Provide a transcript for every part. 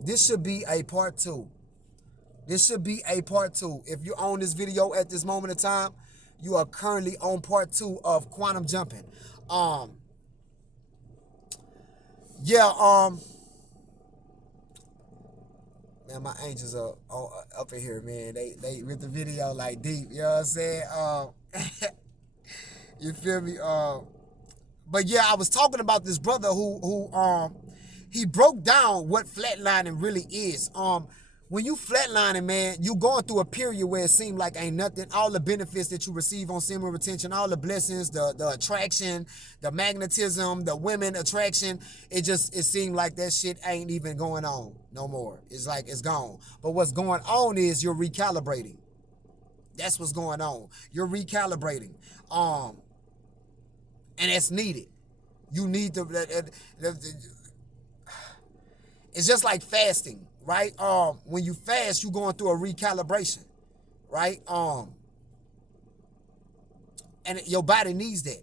This should be a part two. This should be a part two. If you're on this video at this moment in time, you are currently on part two of quantum jumping. Yeah, man, my angels are up in here, man. They with the video like deep, you know what I'm saying? You feel me? But yeah, I was talking about this brother who he broke down what flatlining really is. When you flatlining, man, you going through a period where it seemed like ain't nothing. All the benefits that you receive on semen retention, all the blessings, the attraction, the magnetism, the women attraction, it seemed like that shit ain't even going on no more. It's like it's gone. But what's going on is you're recalibrating. That's what's going on. You're recalibrating. And that's needed. You need to. It's just like fasting, right? When you fast, you're going through a recalibration, right? And your body needs that.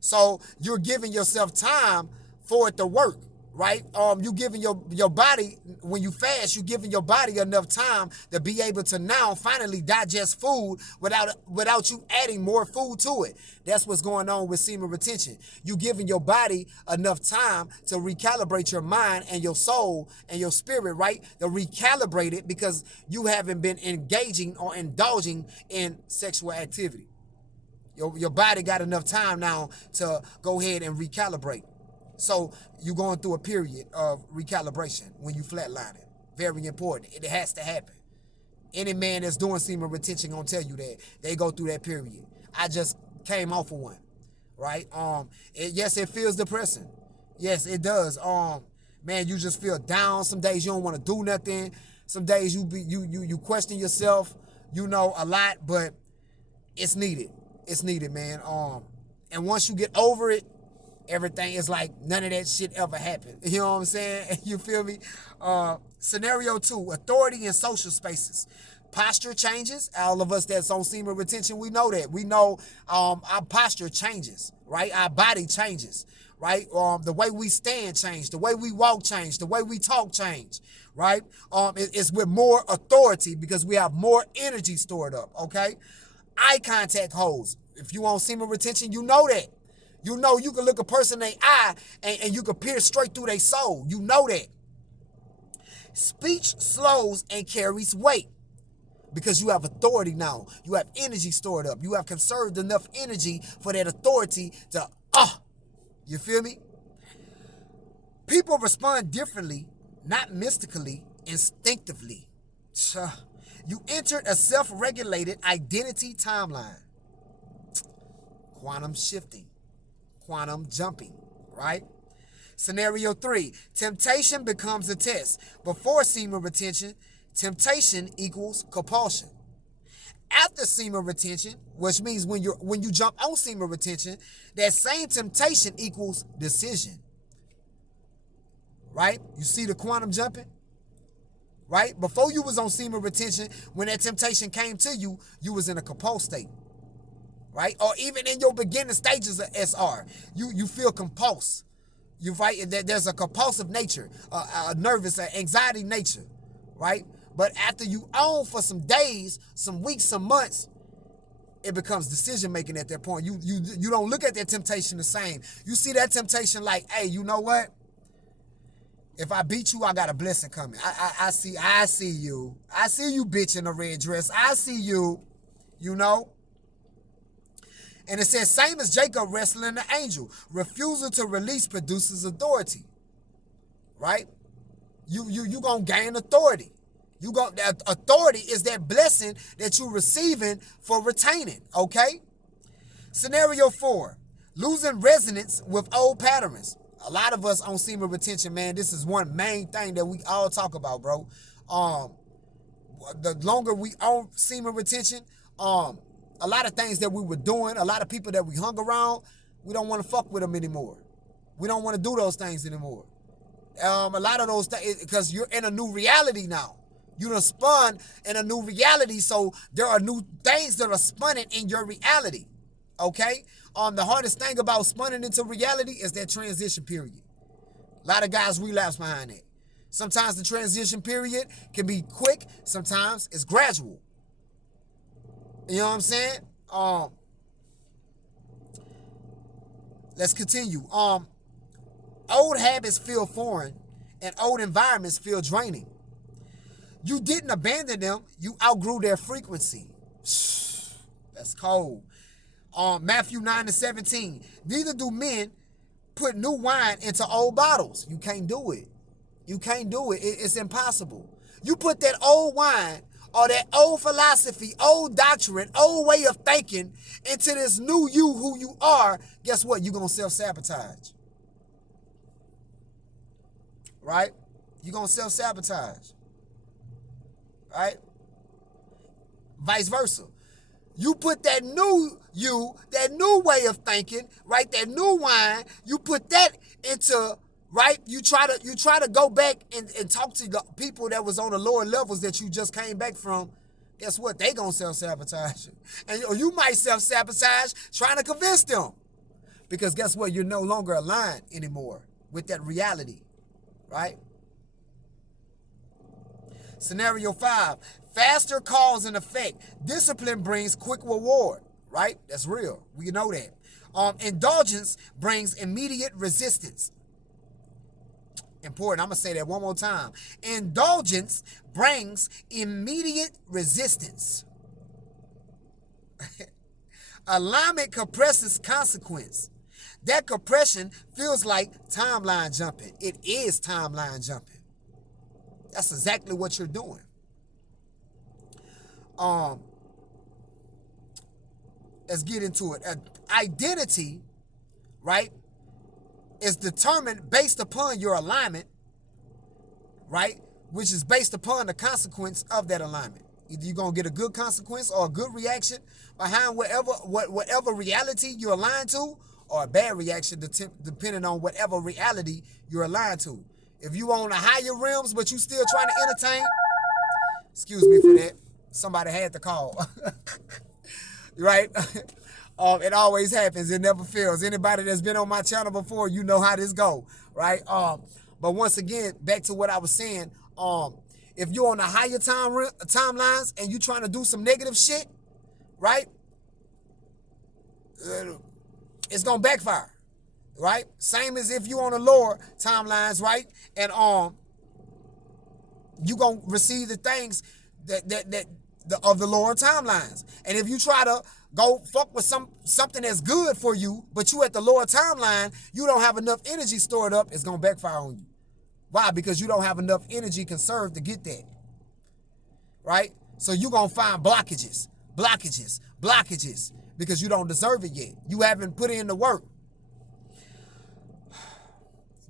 So you're giving yourself time for it to work, right? You giving your body, when you fast, you giving your body enough time to be able to now finally digest food without you adding more food to it. That's what's going on with semen retention. You giving your body enough time to recalibrate your mind and your soul and your spirit, right? To recalibrate it because you haven't been engaging or indulging in sexual activity. Your body got enough time now to go ahead and recalibrate. So you're going through a period of recalibration when you flatline it. Very important. It has to happen. Any man that's doing semen retention gonna tell you that they go through that period. I just came off of one, right? Yes, it feels depressing. Yes, it does. Man, you just feel down. Some days you don't want to do nothing. Some days you question yourself, a lot, but it's needed. It's needed, man. And once you get over it, everything is like none of that shit ever happened. You know what I'm saying? You feel me? Scenario 2, authority in social spaces. Posture changes. All of us that's on semen retention, we know that. We know our posture changes, right? Our body changes, right? The way we stand change, the way we walk change, the way we talk change, right? It's with more authority because we have more energy stored up, okay? Eye contact holds. If you on semen retention, you know that. You know you can look a person in their eye and you can pierce straight through their soul. You know that. Speech slows and carries weight because you have authority now. You have energy stored up. You have conserved enough energy for that authority to, you feel me? People respond differently, not mystically, instinctively. You entered a self-regulated identity timeline. Quantum shifting. Quantum jumping, right? Scenario 3, temptation becomes a test. Before semen retention, temptation equals compulsion. After semen retention, which means when you jump on semen retention, that same temptation equals decision. Right? You see the quantum jumping? Right? Before you was on semen retention, when that temptation came to you, you was in a compulsive state. Right? Or even in your beginning stages of SR, you feel compulsed. You right? There's a compulsive nature, a nervous, anxiety nature, right? But after you own for some days, some weeks, some months, it becomes decision making at that point. You don't look at that temptation the same. You see that temptation like, hey, you know what? If I beat you, I got a blessing coming. I see you. I see you, bitch in a red dress. I see you, And it says, same as Jacob wrestling the angel. Refusal to release produces authority. Right? You gonna gain authority. That authority is that blessing that you're receiving for retaining. Okay? Scenario 4, losing resonance with old patterns. A lot of us on semen retention, man, this is one main thing that we all talk about, bro. The longer we on semen retention, a lot of things that we were doing, a lot of people that we hung around, we don't want to fuck with them anymore. We don't want to do those things anymore. A lot of those things, because you're in a new reality now. You done spun in a new reality, so there are new things that are spunning in your reality. Okay? The hardest thing about spunning into reality is that transition period. A lot of guys relapse behind that. Sometimes the transition period can be quick. Sometimes it's gradual. You know what I'm saying? Let's continue. Old habits feel foreign and old environments feel draining. You didn't abandon them. You outgrew their frequency. That's cold. Matthew 9:17. Neither do men put new wine into old bottles. You can't do it. You can't do it. It's impossible. You put that old wine or that old philosophy, old doctrine, old way of thinking into this new you who you are, guess what? You're going to self-sabotage. Right? You're going to self-sabotage. Right? Vice versa. You put that new you, that new way of thinking, right? That new wine, you put that into, right? You try to go back and talk to the people that was on the lower levels that you just came back from. Guess what? They gonna self-sabotage you. And or you might self-sabotage trying to convince them. Because guess what? You're no longer aligned anymore with that reality, right? Scenario 5, faster cause and effect. Discipline brings quick reward, right? That's real. We know that. Indulgence brings immediate resistance. Important. I'm going to say that one more time. Indulgence brings immediate resistance. Alignment compresses consequence. That compression feels like timeline jumping. It is timeline jumping. That's exactly what you're doing. Let's get into it. Identity, right, is determined based upon your alignment, right, which is based upon the consequence of that alignment. Either you're going to get a good consequence or a good reaction behind whatever reality you're aligned to, or a bad reaction depending on whatever reality you're aligned to. If you on the higher realms, but you still trying to entertain, excuse me for that. Somebody had to call. Right? It always happens. It never fails. Anybody that's been on my channel before, you know how this go, right? But once again, back to what I was saying. If you're on the higher timelines and you trying to do some negative shit, right? It's gonna backfire. Right? Same as if you on the lower timelines, right? And you gonna receive the things of the lower timelines. And if you try to go fuck with something that's good for you, but you at the lower timeline, you don't have enough energy stored up, it's gonna backfire on you. Why? Because you don't have enough energy conserved to get that. Right? So you gonna find blockages, because you don't deserve it yet. You haven't put in the work.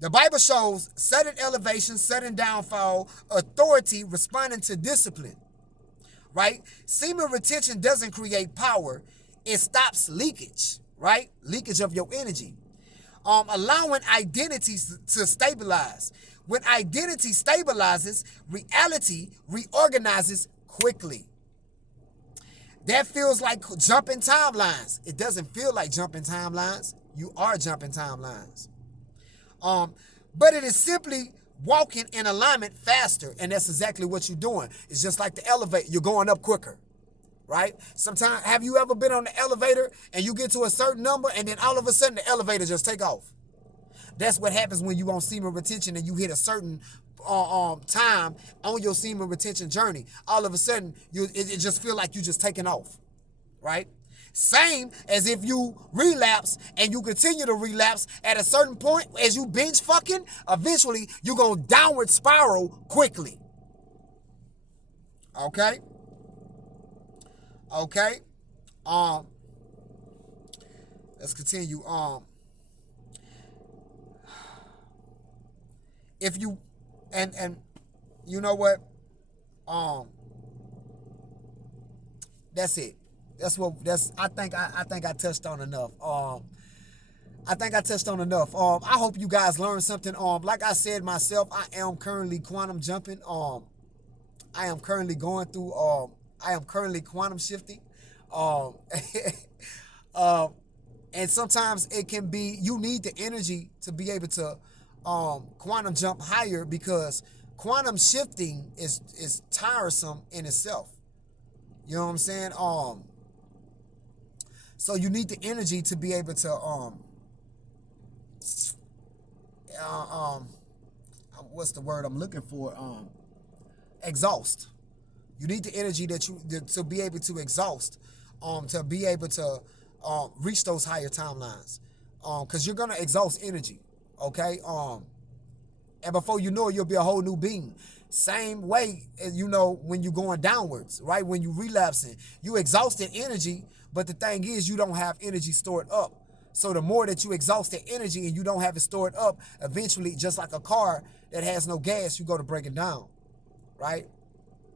The Bible shows sudden elevation, sudden downfall, authority responding to discipline, right? Semen retention doesn't create power. It stops leakage, right? Leakage of your energy. Allowing identities to stabilize. When identity stabilizes, reality reorganizes quickly. That feels like jumping timelines. It doesn't feel like jumping timelines. You are jumping timelines. But it is simply walking in alignment faster, and that's exactly what you're doing. It's just like the elevator. You're going up quicker, right? Sometimes, have you ever been on the elevator and you get to a certain number and then all of a sudden the elevator just take off? That's what happens when you on semen retention and you hit a certain time on your semen retention journey. All of a sudden, it just feel like you just taking off, right? Same as if you relapse and you continue to relapse at a certain point as you binge fucking, eventually you're going to downward spiral quickly. Okay? Okay? Let's continue. If you, and you know what? That's it. I think I touched on enough. I hope you guys learned something. Like I said myself, I am currently quantum jumping. I am currently going through, I am currently quantum shifting. And sometimes it can be, you need the energy to be able to quantum jump higher, because quantum shifting is tiresome in itself. You know what I'm saying? So you need the energy to be able to uh, um what's the word I'm looking for? Exhaust. You need the energy to be able to exhaust, to be able to reach those higher timelines, because you're gonna exhaust energy, okay? And before you know it, you'll be a whole new being. Same way, when you're going downwards, right? When you relapsing, you exhausted energy, but the thing is, you don't have energy stored up. So the more that you exhaust the energy and you don't have it stored up, eventually, just like a car that has no gas, you go to breaking down, right?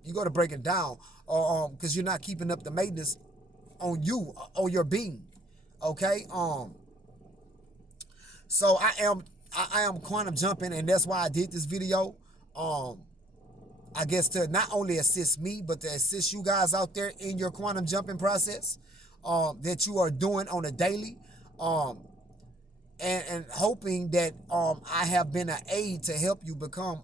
You go to breaking down, because you're not keeping up the maintenance on you, on your being, okay? So I am quantum jumping, and that's why I did this video. I guess to not only assist me, but to assist you guys out there in your quantum jumping process, that you are doing on a daily, and hoping that I have been an aid to help you become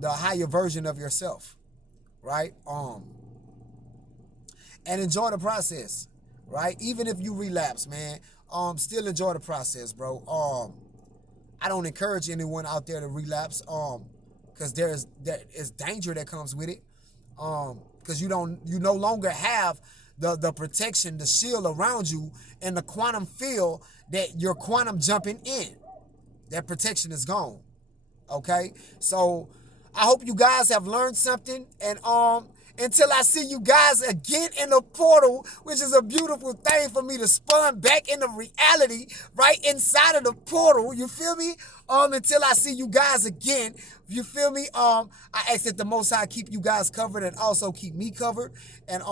the higher version of yourself, right? And enjoy the process, right? Even if you relapse, man, still enjoy the process, bro. I don't encourage anyone out there to relapse, because there is danger that comes with it, because you no longer have the protection, the shield around you, and the quantum field that you're quantum jumping in. That protection is gone. Okay, so I hope you guys have learned something, and until I see you guys again in the portal, which is a beautiful thing for me to spawn back into reality right inside of the portal. You feel me? Until I see you guys again, you feel me? I ask that the Most High keep you guys covered and also keep me covered. And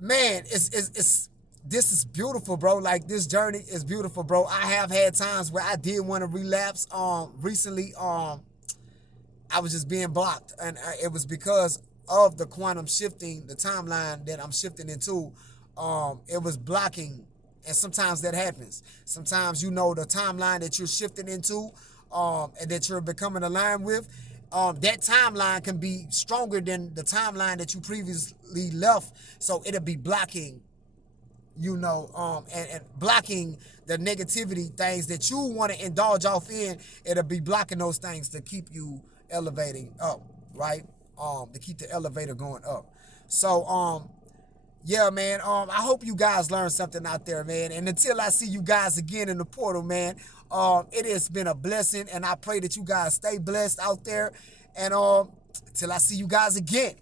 man, this is beautiful, bro. Like, this journey is beautiful, bro. I have had times where I did want to relapse. Recently, I was just being blocked, and it was because of the quantum shifting, the timeline that I'm shifting into. It was blocking, and sometimes that happens. Sometimes, the timeline that you're shifting into, and that you're becoming aligned with, that timeline can be stronger than the timeline that you previously left, so it'll be blocking, and blocking the negativity things that you want to indulge off in. It'll be blocking those things to keep you elevating up, right? To keep the elevator going up. So, yeah, man, I hope you guys learned something out there, man. And until I see you guys again in the portal, man, it has been a blessing, and I pray that you guys stay blessed out there. And till I see you guys again.